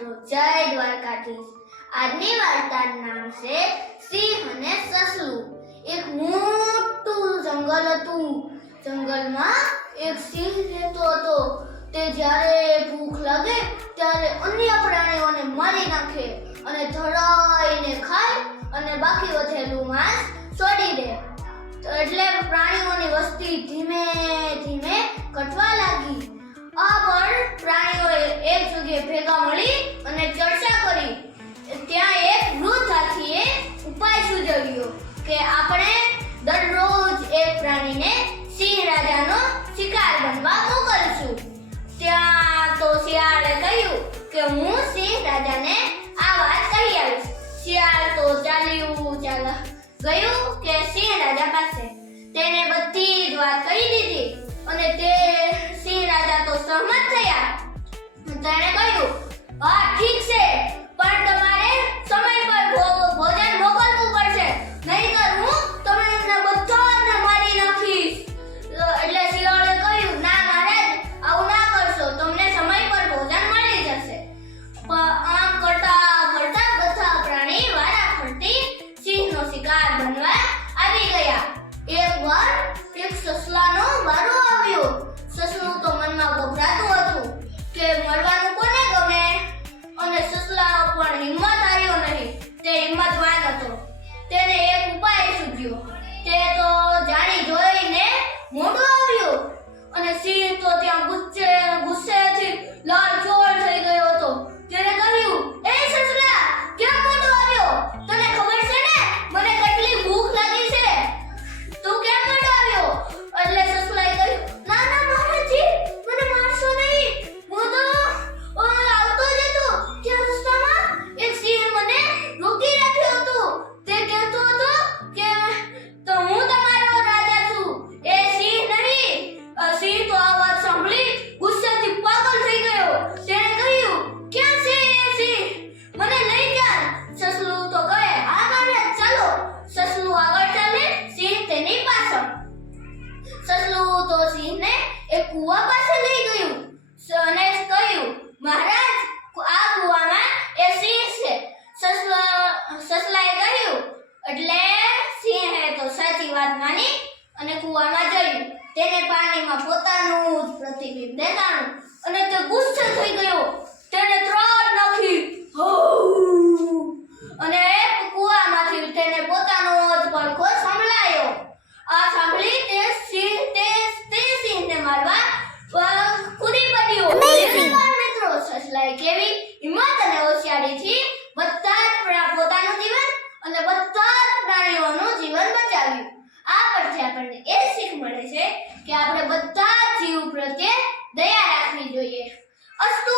મિત્રો જય દ્વારકાધીશ. આજની વાર્તાનું નામ છે સિંહ અને સસલું. એક મોટું જંગલ હતું. જંગલમાં એક સિંહ રહેતો હતો. તે જ્યારે ભૂખ લાગે ત્યારે અન્ય પ્રાણીઓને મારી નાખે અને ધડાઈને ખાય અને બાકી વધેલું માંસ છોડી દે. એટલે પ્રાણીઓની વસ્તી ધીમે ધીમે ઘટવા લાગી. આ પણ પ્રાણીઓએ એક જગ્યાએ ભેગા કે હું સિંહ રાજાને આ વાત કહી આવીશ. શિયાળ તો ચાલ્યું, ચાલ. ગયું કે સિંહ રાજા પાસે. તેને બધી જ વાત કહી દીધી અને તે સિંહ રાજા તો સહમત થયા. તેણે કહ્યું, હા, ઠીક છે અને સિંહ તો ત્યાં ગુસ્સે ગુસ્સેથી કૂવા પાસે લઈ ગયું. અને કહ્યું, મહારાજ, આ કૂવામાં એ સિંહ છે. સસલા, સસલાએ કહ્યું, એટલે સિંહે તો સાચી વાત માની. અને કૂવામાં જોયું. તેને પાણીમાં પોતાનું પ્રતિબિંબ દેખાણું અને તે ગુસ્સે થઈ ગયો. તેને ಅಷ್ಟು